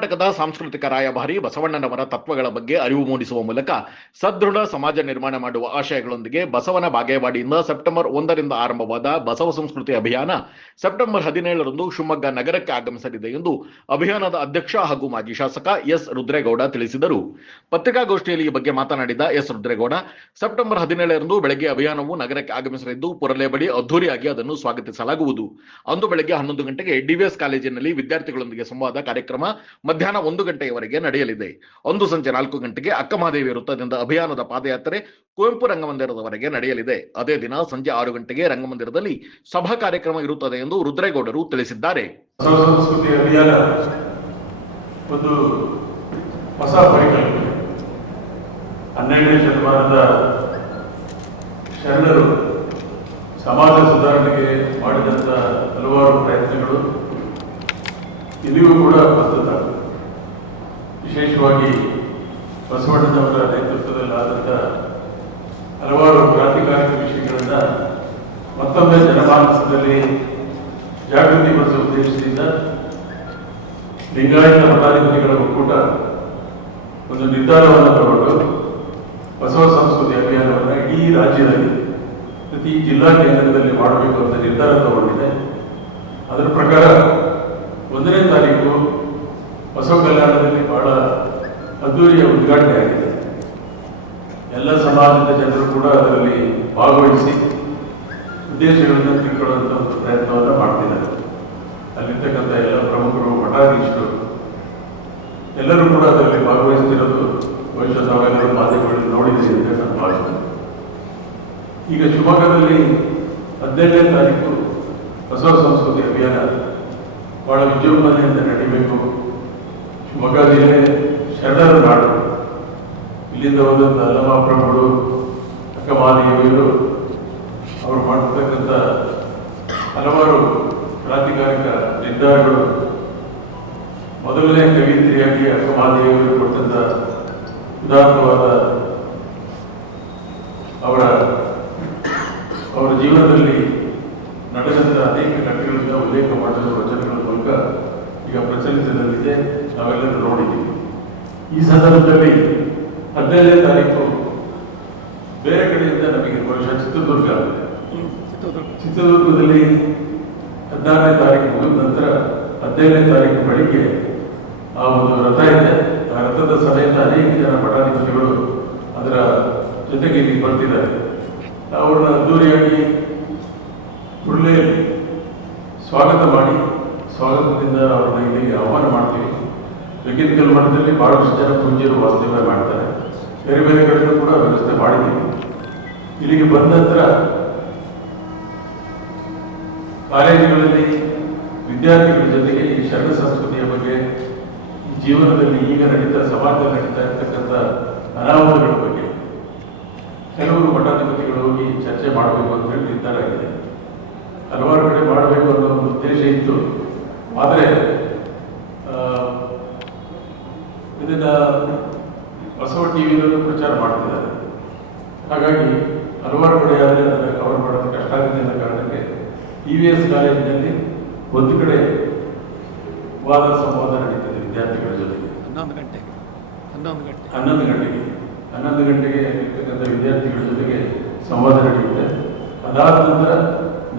ಕರ್ನಾಟಕದ ಸಾಂಸ್ಕೃತಿಕ ರಾಯಭಾರಿ ಬಸವಣ್ಣನವರ ತತ್ವಗಳ ಬಗ್ಗೆ ಅರಿವು ಮೂಡಿಸುವ ಮೂಲಕ ಸದೃಢ ಸಮಾಜ ನಿರ್ಮಾಣ ಮಾಡುವ ಆಶಯಗಳೊಂದಿಗೆ ಬಸವನ ಬಾಗೇವಾಡಿಯಿಂದ ಸೆಪ್ಟೆಂಬರ್ ಒಂದರಿಂದ ಆರಂಭವಾದ ಬಸವ ಸಂಸ್ಕೃತಿ ಅಭಿಯಾನ ಸೆಪ್ಟೆಂಬರ್ ಹದಿನೇಳರಂದು ಶಿವಮೊಗ್ಗ ನಗರಕ್ಕೆ ಆಗಮಿಸಲಿದೆ ಎಂದು ಅಭಿಯಾನದ ಅಧ್ಯಕ್ಷ ಹಾಗೂ ಮಾಜಿ ಶಾಸಕ ಎಸ್ ರುದ್ರೇಗೌಡ ತಿಳಿಸಿದರು. ಪತ್ರಿಕಾಗೋಷ್ಠಿಯಲ್ಲಿ ಈ ಬಗ್ಗೆ ಮಾತನಾಡಿದ ಎಸ್ ರುದ್ರೇಗೌಡ, ಸೆಪ್ಟೆಂಬರ್ ಹದಿನೇಳರಂದು ಬೆಳಗ್ಗೆ ಅಭಿಯಾನವು ನಗರಕ್ಕೆ ಆಗಮಿಸಲಿದ್ದು ಪುರಲೆ ಬಳಿ ಅದ್ದೂರಿಯಾಗಿ ಅದನ್ನು ಸ್ವಾಗತಿಸಲಾಗುವುದು. ಅಂದು ಬೆಳಗ್ಗೆ ಹನ್ನೊಂದು ಗಂಟೆಗೆ ಡಿವಿಎಸ್ ಕಾಲೇಜಿನಲ್ಲಿ ವಿದ್ಯಾರ್ಥಿಗಳೊಂದಿಗೆ ಸಂವಾದ ಕಾರ್ಯಕ್ರಮ ಮಧ್ಯಾಹ್ನ ಒಂದು ಗಂಟೆಯವರೆಗೆ ನಡೆಯಲಿದೆ. ಅಂದು ಸಂಜೆ ನಾಲ್ಕು ಗಂಟೆಗೆ ಅಕ್ಕಮಹಾದೇವಿ ವೃತ್ತದಿಂದ ಅಭಿಯಾನದ ಪಾದಯಾತ್ರೆ ಕುವೆಂಪು ರಂಗಮಂದಿರದವರೆಗೆ ನಡೆಯಲಿದೆ. ಅದೇ ದಿನ ಸಂಜೆ ಆರು ಗಂಟೆಗೆ ರಂಗಮಂದಿರದಲ್ಲಿ ಸಭಾ ಕಾರ್ಯಕ್ರಮ ಇರುತ್ತದೆ ಎಂದು ರುದ್ರೇಗೌಡರು ತಿಳಿಸಿದ್ದಾರೆ. ಒಂದು ಹೊಸ ಹನ್ನೆರಡನೇ ಶತಮಾನದ ಶರಣರು ಸಮಾಜ ಸುಧಾರಣೆಗೆ ಮಾಡಿದಂಥ ಹಲವಾರು ಪ್ರಯತ್ನಗಳು ಇಲ್ಲಿಯೂ ಕೂಡ ಪ್ರಸ್ತುತ. ವಿಶೇಷವಾಗಿ ಬಸವಣ್ಣನವರ ನೇತೃತ್ವದಲ್ಲಿ ಆದಂಥ ಹಲವಾರು ಕ್ರಾಂತಿಕಾರಿಕ ವಿಷಯಗಳನ್ನ ಮತ್ತೊಮ್ಮೆ ಜನಮಾನಸದಲ್ಲಿ ಜಾಗೃತಿ ಪಡಿಸುವ ಉದ್ದೇಶದಿಂದ ಲಿಂಗಾಯತ ಪದಾಧಿಕಾರಿಗಳ ಒಕ್ಕೂಟ ಒಂದು ನಿರ್ಧಾರವನ್ನು ತಗೊಂಡು ಬಸವ ಸಂಸ್ಕೃತಿ ಅಭಿಯಾನವನ್ನು ಇಡೀ ರಾಜ್ಯದಲ್ಲಿ, ಪ್ರತಿ ಜಿಲ್ಲಾ ಕೇಂದ್ರದಲ್ಲಿ ಮಾಡಬೇಕು ಅಂತ ನಿರ್ಧಾರ ತಗೊಂಡಿದೆ. ಅದರ ಪ್ರಕಾರ ಒಂದನೇ ತಾರೀಕು ಬಸವ ಕಲ್ಯಾಣದಲ್ಲಿ ಬಹಳ ಅದ್ದೂರಿಯ ಉದ್ಘಾಟನೆ ಆಗಿದೆ. ಎಲ್ಲ ಸಮಾಜದ ಜನರು ಕೂಡ ಅದರಲ್ಲಿ ಭಾಗವಹಿಸಿ ಉದ್ದೇಶಗಳನ್ನು ತಿಳ್ಕೊಳ್ಳುವಂಥ ಒಂದು ಪ್ರಯತ್ನವನ್ನು ಮಾಡ್ತಿದ್ದಾರೆ. ಅಲ್ಲಿರ್ತಕ್ಕಂಥ ಎಲ್ಲ ಪ್ರಮುಖರು, ಮಠಾಧೀಶರು, ಎಲ್ಲರೂ ಕೂಡ ಅದರಲ್ಲಿ ಭಾಗವಹಿಸ್ತಿರೋದು ಬಹುಶಃ ತಾವೆಲ್ಲರೂ ಮಾಧ್ಯಮಗಳಲ್ಲಿ ನೋಡಿದ್ದೀರಿ ಅಂತ ನಾನು ಭಾವಿಸ್ತೇನೆ ಈಗ ಶಿವಮೊಗ್ಗದಲ್ಲಿ ಹದಿನೈದನೇ ತಾರೀಕು ಬಸವ ಸಂಸ್ಕೃತಿ ಅಭಿಯಾನ ಬಹಳ ವಿಜೃಂಭಣೆಯಿಂದ ನಡೀಬೇಕು. ಶಿವಮೊಗ್ಗ ಜಿಲ್ಲೆ ಶರಣರ ನಾಡು. ಇಲ್ಲಿಂದ ಹೋದಂಥ ಪ್ರಭುಗಳು ಅಕ್ಕಮಾದೇವಿಯರು ಅವರು ಮಾಡಿರ್ತಕ್ಕಂಥ ಹಲವಾರು ಕ್ರಾಂತಿಕಾರಿಕ ನಿರ್ಧಾರಗಳು. ಮೊದಲನೇ ಕವಿತ್ರಿಯಾಗಿ ಅಕ್ಕಮಾದೇವಿಯವರು ಕೊಟ್ಟಂತ ಉದಾಹರಣವಾದ ಅವರ ಅವರ ಜೀವನದಲ್ಲಿ ನಡೆದಂತ ಅನೇಕ ಘಟನೆಗಳಿಂದ ಉಲ್ಲೇಖ ಮಾಡಿದ ವಚನಗಳ ಮೂಲಕ ಈಗ ಪ್ರಚಲಿತದಲ್ಲಿದೆ ನಾವೆಲ್ಲರೂ ನೋಡಿದ್ದೀವಿ. ಈ ಸಂದರ್ಭದಲ್ಲಿ ಹದಿನೈದನೇ ತಾರೀಕು ಬೇರೆ ಕಡೆಯಿಂದ ನಮಗೆ ಬಹುಶಃ ಚಿತ್ರದುರ್ಗ ಚಿತ್ರದುರ್ಗದಲ್ಲಿ ಹದಿನಾರನೇ ತಾರೀಕು ಮುಗಿದ ನಂತರ ಹದಿನೈದನೇ ತಾರೀಕು ಬೆಳಿಗ್ಗೆ ಆ ಒಂದು ರಥ ಇದೆ. ಆ ರಥದ ಸಮೇತ ಅನೇಕ ಜನ ಮಠಾಧಿಪತಿಗಳು ಅದರ ಜೊತೆಗೆ ಇಲ್ಲಿ ಬರ್ತಿದ್ದಾರೆ. ಅವ್ರನ್ನ ಅದ್ದೂರಿಯಾಗಿ ಹುಳ್ಳೆಯಲ್ಲಿ ಸ್ವಾಗತ ಮಾಡಿ ಸ್ವಾಗತದಿಂದ ಅವ್ರನ್ನ ಇಲ್ಲಿಗೆ ಆಹ್ವಾನ ಮಾಡ್ತೀವಿ. ಲಿಖಿತ ಮಠದಲ್ಲಿ ಭಾಳಷ್ಟು ಜನ ಪೂಜ್ಯರು ವಾಸ್ತವ್ಯ ಮಾಡ್ತಾರೆ. ಬೇರೆ ಬೇರೆ ಕಡೆಗೂ ಕೂಡ ವ್ಯವಸ್ಥೆ ಮಾಡಿದ್ದೀವಿ. ಇಲ್ಲಿಗೆ ಬಂದ ನಂತರ ಕಾಲೇಜುಗಳಲ್ಲಿ ವಿದ್ಯಾರ್ಥಿಗಳ ಜೊತೆಗೆ ಈ ಶರಣ ಸಂಸ್ಕೃತಿಯ ಬಗ್ಗೆ ಜೀವನದಲ್ಲಿ ಈಗ ನಡೀತಾ, ಸಮಾಜದಲ್ಲಿ ನಡೀತಾ ಇರ್ತಕ್ಕಂಥ ಅನಾಹುತಗಳ ಬಗ್ಗೆ, ಕೆಲವರು ಮಠಾಧಿಪತಿಗಳು ಹೋಗಿ ಚರ್ಚೆ ಮಾಡಬೇಕು ಅಂತ ಹೇಳಿ ನಿರ್ಧಾರ ಆಗಿದೆ. ಹಲವಾರು ಕಡೆ ಮಾಡಬೇಕು ಅನ್ನೋ ಒಂದು ಉದ್ದೇಶ ಇತ್ತು. ಆದರೆ ಇದನ್ನ ಬಸವ ಟಿವಿಯಲ್ಲೂ ಪ್ರಚಾರ ಮಾಡ್ತಿದ್ದಾರೆ. ಹಾಗಾಗಿ ಹಲವಾರು ಕಡೆ ಆದರೆ ಅದನ್ನು ಕವರ್ ಮಾಡೋದು ಕಷ್ಟ ಆಗುತ್ತೆ ಅನ್ನೋ ಕಾರಣಕ್ಕೆ ಇ ವಿ ಎಸ್ ಕಾಲೇಜಿನಲ್ಲಿ ಒಂದು ಕಡೆ ವಾದ ಸಂವಾದ ನಡೀತದೆ ವಿದ್ಯಾರ್ಥಿಗಳ ಜೊತೆಗೆ. ಹನ್ನೊಂದು ಗಂಟೆಗೆ ಹನ್ನೊಂದು ಗಂಟೆ. ಹನ್ನೊಂದು ಗಂಟೆಗೆ ಹನ್ನೊಂದು ಗಂಟೆಗೆ ಇರ್ತಕ್ಕಂಥ ವಿದ್ಯಾರ್ಥಿಗಳ ಜೊತೆಗೆ ಸಂವಾದ ನಡೆಯುತ್ತೆ. ಅದಾದ ನಂತರ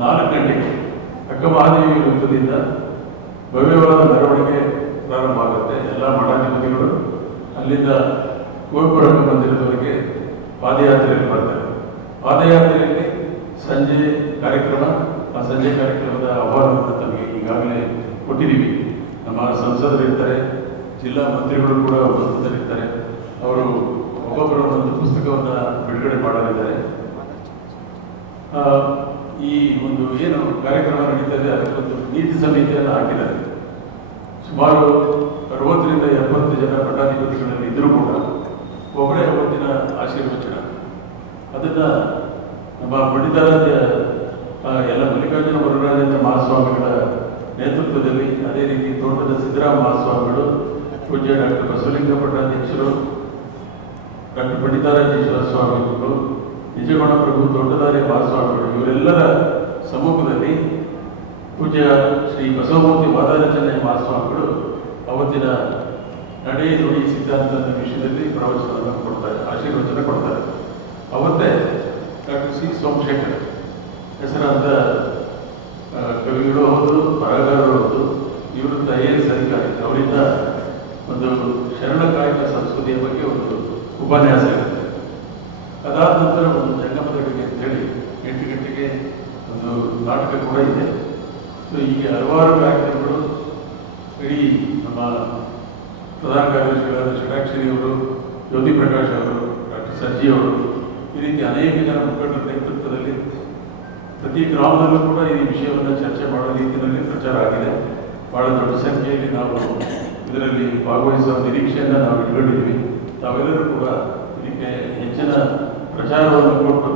ನಾಲ್ಕು ಗಂಟೆಗೆ ಅಕ್ಕಮಹಾದೇವಿ ವೃತ್ತದಿಂದ ಭವ್ಯವಾದ ಮೆರವಣಿಗೆ ಪ್ರಾರಂಭ ಆಗುತ್ತೆ. ಎಲ್ಲ ಮಠಾಧಿಪತಿಗಳು ಅಲ್ಲಿಂದ ಕುವೆಂಪು ಮಂದಿರದವರೆಗೆ ಪಾದಯಾತ್ರೆಯಲ್ಲಿ ಬರ್ತಾರೆ. ಪಾದಯಾತ್ರೆಯಲ್ಲಿ ಸಂಜೆ ಕಾರ್ಯಕ್ರಮ, ಆ ಸಂಜೆ ಕಾರ್ಯಕ್ರಮದ ಆಹ್ವಾನವನ್ನು ತಮಗೆ ಈಗಾಗಲೇ ಕೊಟ್ಟಿದ್ದೀವಿ. ನಮ್ಮ ಸಂಸದರಿರ್ತಾರೆ, ಜಿಲ್ಲಾ ಮಂತ್ರಿಗಳು ಕೂಡ ಉಪಸ್ಥಿತರಿರ್ತಾರೆ. ಅವರು ಒಬ್ಬೊಬ್ಬರ ಒಂದು ಪುಸ್ತಕವನ್ನು ಬಿಡುಗಡೆ ಮಾಡಲಿದ್ದಾರೆ. ಈ ಒಂದು ಏನು ಕಾರ್ಯಕ್ರಮ ನಡೀತದೆ ಅದಕ್ಕೊಂದು ನೀತಿ ಸಮಿತಿಯನ್ನು ಹಾಕಿದ್ದಾರೆ. ಸುಮಾರು ಅರವತ್ತರಿಂದ ಎಪ್ಪತ್ತು ಜನ ಪಟ್ಟಾಧಿಪತಿಗಳಲ್ಲಿ ಇದ್ದರೂ ಕೂಡ ಒಬ್ಬರೇ ಅವತ್ತಿನ ಆಶೀರ್ವಚನ. ಅದನ್ನು ನಮ್ಮ ಪಂಡಿತಾರಾಧ್ಯ ಎಲ್ಲ ಮಲ್ಲಿಕಾರ್ಜುನ ವರರಾಜೇಂದ್ರ ಮಹಾಸ್ವಾಮಿಗಳ ನೇತೃತ್ವದಲ್ಲಿ ಅದೇ ರೀತಿ ತೋಟದ ಸಿದ್ದರಾಮ ಮಹಾಸ್ವಾಮಿಗಳು, ಪೂಜ್ಯ ಡಾಕ್ಟರ್ ಬಸವಲಿಂಗ ಪಟ್ಟಾಧ್ಯಕ್ಷರು, ಡಾಕ್ಟರ್ ಪಂಡಿತಾರಾಜೇಶ್ವರ ಸ್ವಾಮಿಗಳು ನಿಜಗೋಣ ಪ್ರಭು ದೊಡ್ಡದಾರಿ ಮಹಾಸ್ವಾಮಿಗಳು, ಇವರೆಲ್ಲರ ಶ್ರೀ ಬಸವಮೂರ್ತಿ ಮಹಾರಾಜನೇ ಮಹಾಸ್ವಾಮಿಗಳು ಅವತ್ತಿನ ನಡೆ ನುಡಿ ಸಿದ್ಧಾಂತದ ವಿಷಯದಲ್ಲಿ ಪ್ರವಚನವನ್ನು ಕೊಡ್ತಾರೆ, ಆಶೀರ್ವಚನ ಕೊಡ್ತಾರೆ. ಅವತ್ತೇ ಡಾಕ್ಟರ್ ಸಿ ಸೋಮಶೇಖರ್ ಹೆಸರಾದ ಕವಿಗಳು ಹೌದು, ಬರಹಗಾರರು ಹೌದು, ಇವರು ತಯಾರಿ ಎಸ್ ಅವರಿಂದ ಒಂದು ಶರಣ ಕಾಯಕ ಸಂಸ್ಕೃತಿಯ ಬಗ್ಗೆ ಒಂದು ಉಪನ್ಯಾಸ ಇರುತ್ತೆ. ಅದಾದ ನಂತರ ಒಂದು ಅಂತ ಅಂತೇಳಿ ಎಂಟು ಗಂಟೆಗೆ ಒಂದು ನಾಟಕ ಕೂಡ ಇದೆ. ಸೊ ಹೀಗೆ ಹಲವಾರು ಕಾರ್ಯಕ್ರಮಗಳು ಇಡೀ ನಮ್ಮ ಪ್ರಧಾನ ಕಾರ್ಯದರ್ಶಿಗಳಾದ ಷಡಾಕ್ಷರಿ ಅವರು ಜ್ಯೋತಿ ಪ್ರಕಾಶ್ ಅವರು, ಡಾಕ್ಟರ್ ಸರ್ಜಿ ಅವರು ಈ ರೀತಿ ಅನೇಕ ಜನ ಮುಖಂಡರ ನೇತೃತ್ವದಲ್ಲಿ ಪ್ರತಿ ಗ್ರಾಮದಲ್ಲೂ ಕೂಡ ಈ ವಿಷಯವನ್ನು ಚರ್ಚೆ ಮಾಡೋ ರೀತಿಯಲ್ಲಿ ಪ್ರಚಾರ ಆಗಿದೆ. ಬಹಳ ದೊಡ್ಡ ಸಂಖ್ಯೆಯಲ್ಲಿ ನಾವು ಇದರಲ್ಲಿ ಭಾಗವಹಿಸುವ ನಿರೀಕ್ಷೆಯನ್ನು ನಾವು ಇಟ್ಕೊಂಡಿದ್ದೀವಿ. ತಾವೆಲ್ಲರೂ ಕೂಡ ಇದಕ್ಕೆ ಹೆಚ್ಚಿನ ಪ್ರಚಾರವನ್ನು ಕೊಟ್ಟು